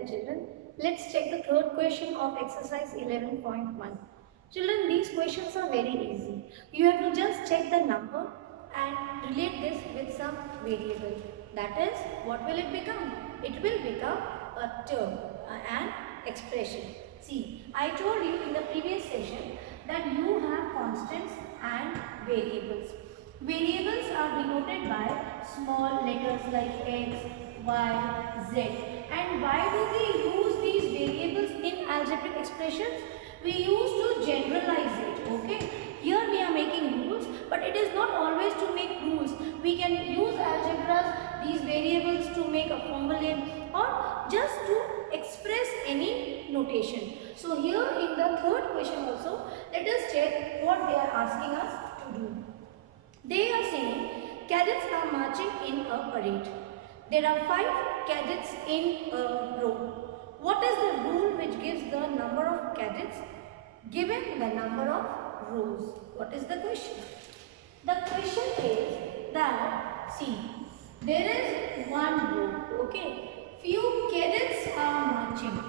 then children, let's check the third question of exercise 11.1. Children, these questions are very easy. You have to just check the number and relate this with some variable. That is, what will it become? It will become a term, an expression. See, I told you in the previous session that you have constants and variables. Variables are denoted by small letters like x, y, z. And why do we use these variables in algebraic expressions? We use to generalize it, okay? Here we are making rules, but it is not always to make rules. We can use algebras, these variables to make a formula or just to express any notation. So here in the third question also, let us check what they are asking us to do. They are saying cadets are marching in a parade. There are 5 cadets in a row. What is the rule which gives the number of cadets given the number of rows? What is the question? The question is that, see, there is one row, okay? Few cadets are marching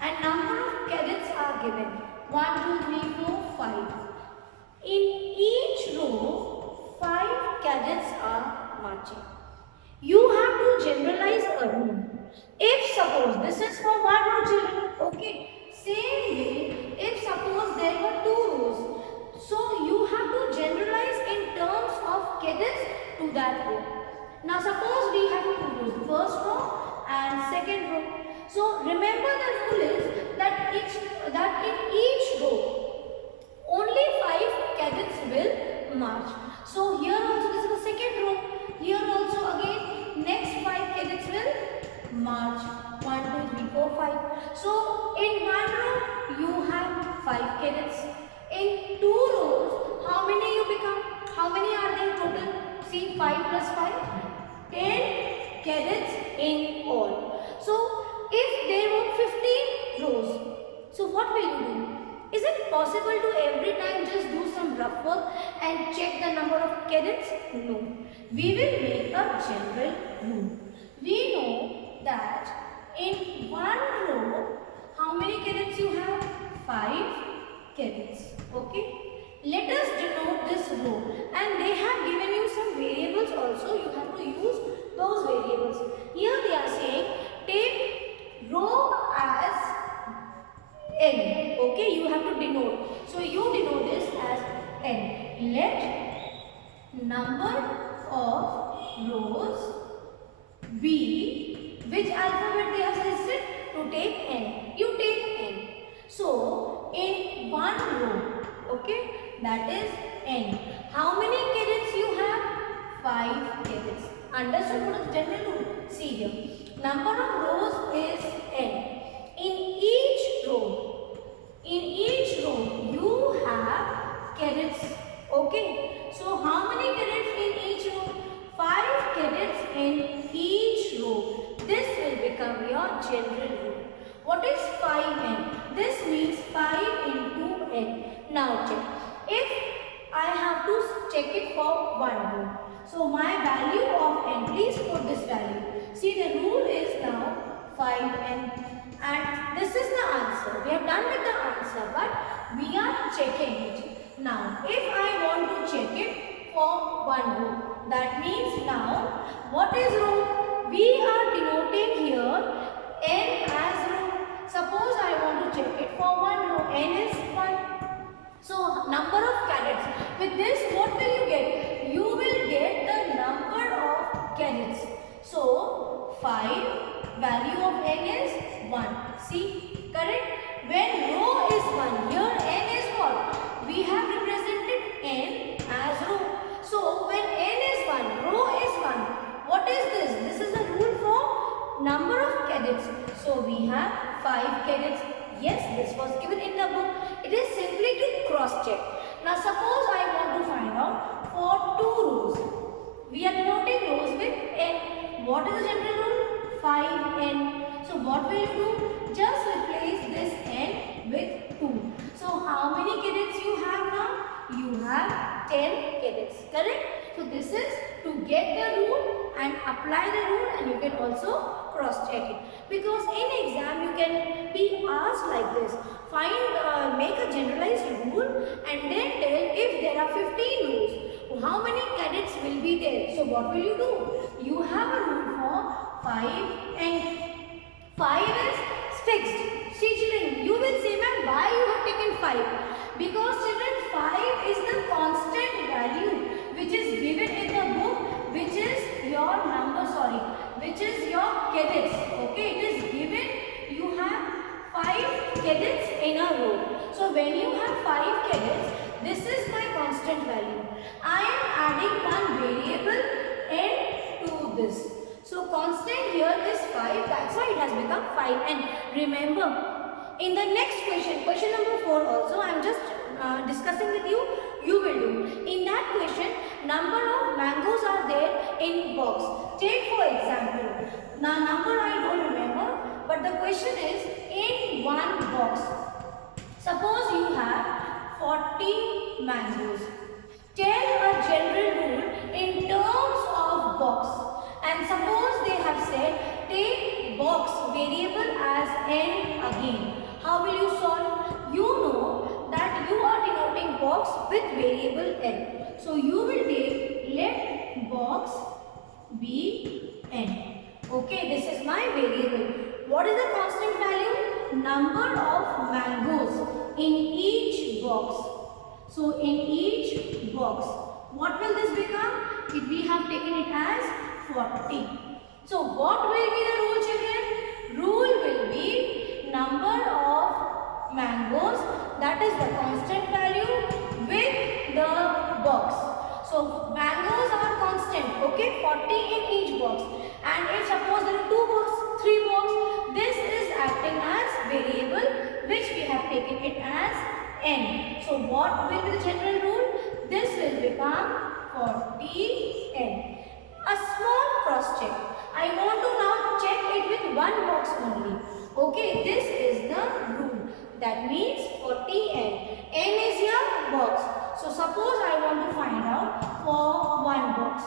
and number of cadets are given 1, 2, 3, 4, 5. In each row, 5 cadets are marching. You have to generalize a rule. If suppose this is for one row, children, okay? Same way, if suppose there were 2 rows, so you have to generalize in terms of cadets to that row. Now suppose we have 2 rows, first row and second row. So remember the rule is that in each row only 5 cadets will march. So here also this is the second row. Here also again next 5 cadets will march. 1, 2, 3, 4, 5. So in one row you have 5 cadets. In 2 rows, how many you become? How many are there total? See, 5 plus 5, 10 cadets in all. So if there were 15 rows, so what will you do? Is it possible to every time just do some rough work and check the number of cadets? No. We will make a general rule. We know that in one row, how many cadets you have? 5 cadets. Okay. Let us denote this row. And they have given you some variables also. You have to use those variables. Here they are saying, take row as n. Okay, you have to denote. So you denote this as n. Let number of rows be, which alphabet they have suggested? To take n. You take n. So in one row, okay, that is n. How many cadets you have? 5 cadets. Understood what is general rule? See here. Number of rows is n. In each row you have cadets. Okay. So how many cadets in each row? 5 cadets in each row. This will become your general rule. What is 5n? This means 5 into n. Now check. If I have to check it for one row, so my value of n, please put this value. See, the rule is now 5n. And this is the answer. We have done with the answer, but we are checking it. Now, if I want to check it for one row, that means now, what is row? We are denoting here n as row. Suppose I want to check it for one row, n is 1. So, number of cadets. With this, what will you get? You will get the number of cadets. So, 5, value of n is 1. See, correct? When row is 1, here n is what? We have represented n as row. So, when n is 1, row is 1. What is this? This is a rule for number of cadets. So, we have 5 cadets. Yes, this was given in the book. It is simply to cross check. Now, suppose I want to find out for 2 rows. We are denoting rows with n. What is the general rule? 5n. So, what will you do? Just replace this n with 2. So, how many cadets you have now? You have 10 cadets. Correct? So, this is to get the rule and apply the rule and you can also cross check it. Because in exam you can be asked like this, make a generalized rule and then tell if there are 15 rules, how many cadets will be there. So what will you do? You have a rule for 5 and 5 is fixed. See children, you will say ma'am why you have taken 5? Because children 5 is the constant value which is given in the book, which is your number, which is your cadets. Okay, it is given you have 5 cadets in a row. So when you have 5 cadets, this is my constant value. I am adding one variable n to this. So constant here is 5, that's why it has become 5. And remember, in the next question, question number 4 also, I am just discussing with you, you will do. In that question, number of mangoes are there in box. Take for example, now number I don't remember, but the question is in one box. Suppose you have 40 mangoes. Tell a general rule in terms of box. And suppose they have said take box variable as n again. How will you solve? You know that you are denoting box with variable n. So you will take let box be n. Okay, this is my variable. What is the constant value? Number of mangoes in each box. So in each box, what will this become? If we have taken it as 40. So what will be the rule children? Rule will be number of mangoes, that is the constant value, with the box. So mangoes are constant, okay, 40 in each box. And if suppose there are 2 box, 3 box, this is acting as variable which we have taken it as n. So what will be the general rule? This will become 40n. A small cross check. I want to now check it with one box only. Okay, this is the rule. That means 40n. N is your box. So suppose I want to find out for one box.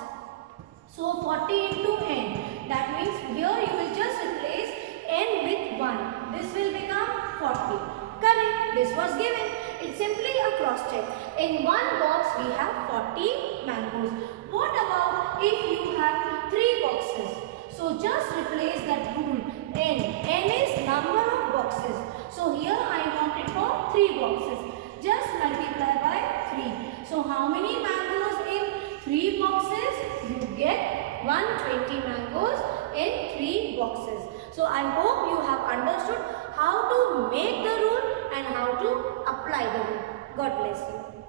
So 40 into n. That means here you will just replace n with 1. This will become 40. Correct. This was given. It's simply a cross check. In one box we have 40 mangoes. What about if you have 3 boxes? So just replace that rule n. N is number of boxes. So here I want it for 3 boxes. Just multiply by 3. So how many mangoes in 3 boxes? You get 120 mangoes in 3 boxes. So I hope you have understood how to make the rule and how to apply the rule. God bless you.